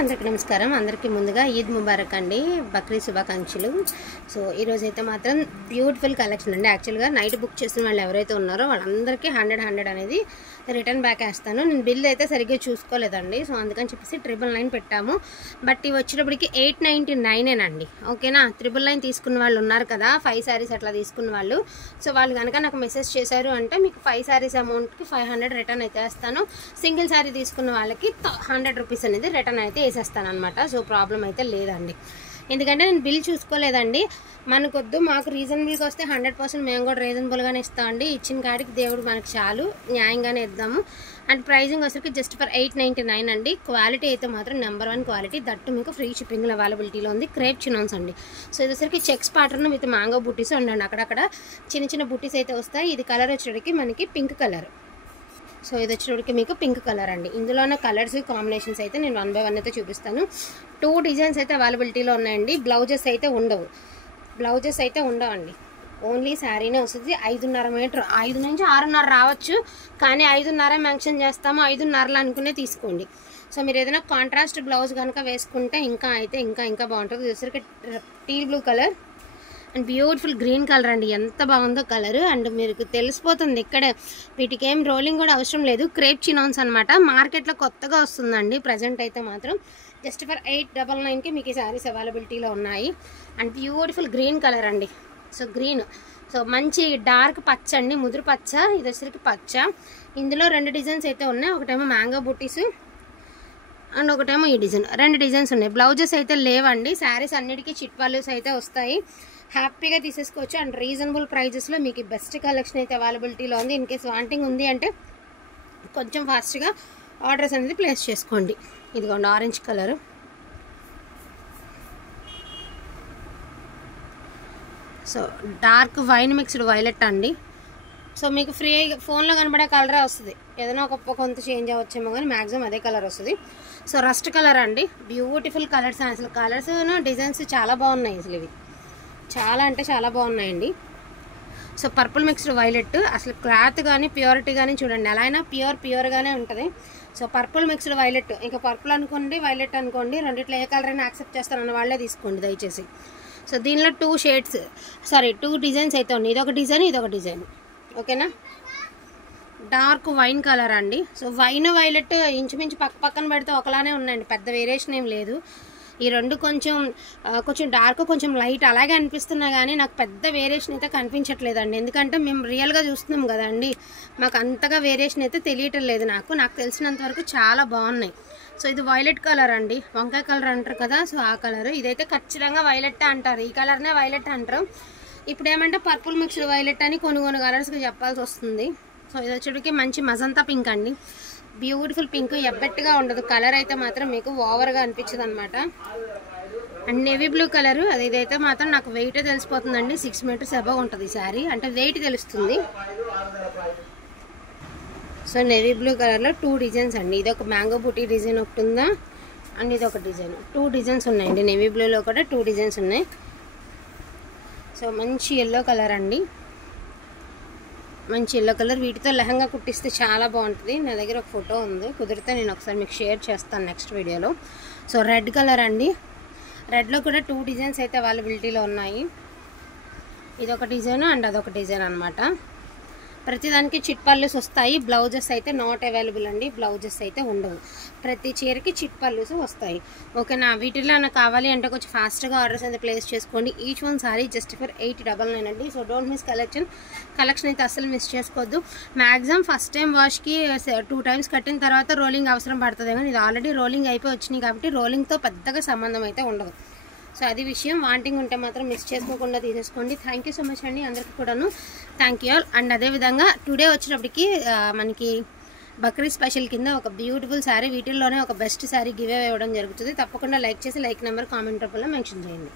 అందరికీ నమస్కారం. అందరికీ ముందుగా ఈద్ ముబారక్ అండి, బక్రీద్ శుభాకాంక్షలు. సో ఈరోజు అయితే మాత్రం బ్యూటిఫుల్ కలెక్షన్ అండి. యాక్చువల్గా నైట్ బుక్ చేసిన వాళ్ళు ఎవరైతే ఉన్నారో వాళ్ళందరికీ 100 అనేది రిటర్న్ బ్యాక్ వేస్తాను. నేను బిల్ అయితే సరిగ్గా చూసుకోలేదండి, సో అందుకని చెప్పేసి 999 పెట్టాము. బట్ ఇవి వచ్చేటప్పటికి 899 ఓకేనా. 999 తీసుకున్న వాళ్ళు ఉన్నారు కదా, 5 శారీస్ అట్లా తీసుకున్న వాళ్ళు. సో వాళ్ళు కనుక నాకు మెసేజ్ చేశారు అంటే మీకు 5 శారీస్ అమౌంట్కి 500 రిటర్న్ అయితే వేస్తాను. సింగిల్ శారీ తీసుకున్న వాళ్ళకి 100 రూపీస్ అనేది రిటర్న్ అయితే వేసేస్తాను అనమాట. సో ప్రాబ్లం అయితే లేదండి, ఎందుకంటే నేను బిల్ చూసుకోలేదండి. మనకొద్దు, మాకు రీజనబుల్గా వస్తే 100% మేము కూడా రీజనబుల్గానే ఇస్తామండి. ఇచ్చిన కాడికి దేవుడు మనకి చాలు, న్యాయంగానే ఇద్దాము. అండ్ ప్రైజింగ్ వచ్చరికి జస్ట్ ఫర్ 899 అండి. క్వాలిటీ అయితే మాత్రం నెంబర్ 1 క్వాలిటీ, దట్టు మీకు ఫ్రీ షిప్పింగ్లో అవైలబిలిటీలో ఉంది. క్రేప్ చినాన్స్ అండి. సో ఇది వచ్చరికి చెక్స్ ప్యాటర్న్ విత్ మ్యాంగో బుట్టీస్ ఉండండి. అక్కడక్కడ చిన్న చిన్న బుట్టీస్ అయితే వస్తాయి. ఇది కలర్ వచ్చేటికి మనకి పింక్ కలర్. సో ఇది వచ్చేటికి మీకు పింక్ కలర్ అండి. ఇందులోనే కలర్స్ కాంబినేషన్స్ అయితే నేను 1 by 1 అయితే చూపిస్తాను. 2 డిజైన్స్ అయితే అవైలబిలిటీలో ఉన్నాయండి. బ్లౌజెస్ అయితే ఉండవు, ఉండవండి. ఓన్లీ శారీనే వస్తుంది. 5.5 మీటర్, 5 నుంచి 6.5 రావచ్చు, కానీ 5.5 మెన్షన్ చేస్తాము. 5.5 అనుకునే తీసుకోండి. సో మీరు ఏదైనా కాంట్రాస్ట్ బ్లౌజ్ కనుక వేసుకుంటే ఇంకా బాగుంటుంది. వచ్చేసరికి teal blue colour and beautiful green colour అండి. ఎంత బాగుందో కలర్. అండ్ మీకు తెలిసిపోతుంది ఇక్కడ వీటికి ఏం రోలింగ్ కూడా అవసరం లేదు. క్రేప్ చినాన్స్ అనమాట. మార్కెట్లో కొత్తగా వస్తుందండి ప్రజెంట్ అయితే మాత్రం. జస్ట్ ఫర్ 899కి మీకు ఈ శారీస్ అవైలబిలిటీలో ఉన్నాయి. అండ్ బ్యూటిఫుల్ గ్రీన్ కలర్ అండి. సో గ్రీన్, సో మంచి డార్క్ పచ్చ అండి, ముదురు పచ్చ. ఇది వచ్చరికి పచ్చ. ఇందులో 2 డిజైన్స్ అయితే ఉన్నాయి. ఒకటేమో మ్యాంగో బుట్టీస్ అండ్ ఒకటేమో ఈ డిజైన్. 2 డిజైన్స్ ఉన్నాయి. బ్లౌజెస్ అయితే లేవండి. శారీస్ అన్నిటికీ చిట్ వాల్యూస్ అయితే వస్తాయి. హ్యాపీగా తీసేసుకోవచ్చు. అండ్ రీజనబుల్ ప్రైజెస్లో మీకు బెస్ట్ కలెక్షన్ అయితే అవైలబిలిటీలో ఉంది. ఇన్ కేస్ వాంటింగ్ ఉంది అంటే కొంచెం ఫాస్ట్గా ఆర్డర్స్ అనేది ప్లేస్ చేసుకోండి. ఇదిగోండి orange colour, so dark wine mixed violet అండి. సో మీకు ఫ్రీ ఫోన్లో కనబడే కలరే వస్తుంది. ఏదైనా కొంత చేంజ్ అవ్వచ్చేమో కానీ మ్యాక్సిమం అదే కలర్ వస్తుంది. సో రస్ట్ కలర్ అండి. Beautiful colours. అసలు కలర్స్ డిజైన్స్ చాలా బాగున్నాయి. అసలు ఇవి చాలా అంటే చాలా బాగున్నాయండి. So purple mixed violet. అసలు క్లాత్ కానీ ప్యూరిటీ కానీ చూడండి, ఎలా అయినా ప్యూర్గానే ఉంటుంది. సో పర్పుల్ మిక్స్డ్ వైలెట్, ఇంకా పర్పుల్ అనుకోండి వైలెట్ అనుకోండి, రెండిట్లో ఏ కలర్ అయినా యాక్సెప్ట్ చేస్తారన్న వాళ్ళే తీసుకోండి దయచేసి. సో దీనిలో 2 డిజైన్స్ అయితే ఉన్నాయి. ఇదొక డిజైన్, ఓకేనా. డార్క్ వైన్ కలర్ అండి. సో వైన్ వైలెట్ ఇంచుమించు పక్కన పెడితే ఒకలానే ఉన్నాయండి, పెద్ద వేరియేషన్ ఏం లేదు. ఈ 2 కొంచెం డార్క్ కొంచెం లైట్ అలాగే అనిపిస్తున్నా కానీ నాకు పెద్ద వేరియేషన్ అయితే కనిపించట్లేదండి. ఎందుకంటే మేము రియల్గా చూస్తున్నాం కదండి, మాకు అంతగా వేరియేషన్ అయితే తెలియటం లేదు. నాకు తెలిసినంత వరకు చాలా బాగున్నాయి. సో ఇది వైలెట్ కలర్ అండి, వంకాయ కలర్ అంటారు కదా, సో ఆ కలర్. ఇదైతే ఖచ్చితంగా వైలెట్ అంటారు, ఈ కలర్నే వైలెట్ అంటారు. ఇప్పుడు ఏమంటే పర్పుల్ మిక్స్డ్ వైలెట్ అని కొన్ని కలర్స్కి చెప్పాల్సి వస్తుంది. సో ఇది వచ్చేటికి మంచి మజంతా పింక్ అండి. బ్యూటిఫుల్ పింక్, ఎబ్బెట్టుగా ఉండదు కలర్ అయితే మాత్రం, మీకు ఓవర్గా అనిపించదు అనమాట. And navy blue colour. అది ఇదైతే మాత్రం నాకు వెయిట్ తెలిసిపోతుందండి. 6 మీటర్స్ అబవ్ ఉంటుంది ఈ శారీ, అంటే వెయిట్ తెలుస్తుంది. సో నేవీ బ్లూ కలర్లో 2 డిజైన్స్ అండి. ఇది ఒక మ్యాంగో బూటీ డిజైన్ ఒకటి ఉందా, అండ్ ఇది ఒక డిజైన్. 2 డిజైన్స్ ఉన్నాయండి. నేవీ బ్లూలో కూడా 2 డిజైన్స్ ఉన్నాయి. సో మంచి ఎల్లో కలర్ అండి, మంచి ఎల్లో కలర్. వీటితో లెహంగా కుట్టిస్తే చాలా బాగుంటుంది. నా దగ్గర ఒక ఫోటో ఉంది, కుదిరితే నేను ఒకసారి మీకు షేర్ చేస్తాను నెక్స్ట్ వీడియోలో. సో రెడ్ కలర్ అండి. రెడ్లో కూడా 2 డిజైన్స్ అయితే అవైలబిలిటీలో ఉన్నాయి. ఇదొక డిజైన్ అండ్ అదొక డిజైన్ అనమాట. ప్రతిదానికి చిట్ పల్లూస్ వస్తాయి. బ్లౌజెస్ అయితే నాట్ అవైలబుల్ అండి, బ్లౌజెస్ అయితే ఉండవు. ప్రతి చీరకి చిట్ పల్లూస్ వస్తాయి, ఓకేనా. వీటిలో నాకు కావాలి అంటే కొంచెం ఫాస్ట్గా ఆర్డర్స్ అయితే ప్లేస్ చేసుకోండి. Each one sorry just for 899 అండి. సో డోంట్ మిస్ కలెక్షన్ అయితే అస్సలు మిస్ చేసుకోవద్దు. మ్యాక్సిమం ఫస్ట్ టైం వాష్కి 2 టైమ్స్ కట్టిన తర్వాత రోలింగ్ అవసరం పడుతుంది, కానీ ఇది ఆల్రెడీ రోలింగ్ అయిపోయి వచ్చినాయి కాబట్టి రోలింగ్తో పెద్దగా సంబంధం అయితే ఉండదు. సో అది విషయం. వాంటింగ్ ఉంటే మాత్రం మిస్ చేసుకోకుండా తీసేసుకోండి. థ్యాంక్ యూ సో మచ్ అండి అందరికీ కూడాను. Thank you all. అండ్ అదేవిధంగా టుడే వచ్చేటప్పటికి మనకి బక్రీద్ స్పెషల్ కింద ఒక బ్యూటిఫుల్ శారీ, వీటిల్లోనే ఒక బెస్ట్ శారీ గివ్ అవే ఇవ్వడం జరుగుతుంది. తప్పకుండా లైక్ చేసి లైక్ నెంబర్ కామెంట్ రూపంలో మెన్షన్ చేయండి.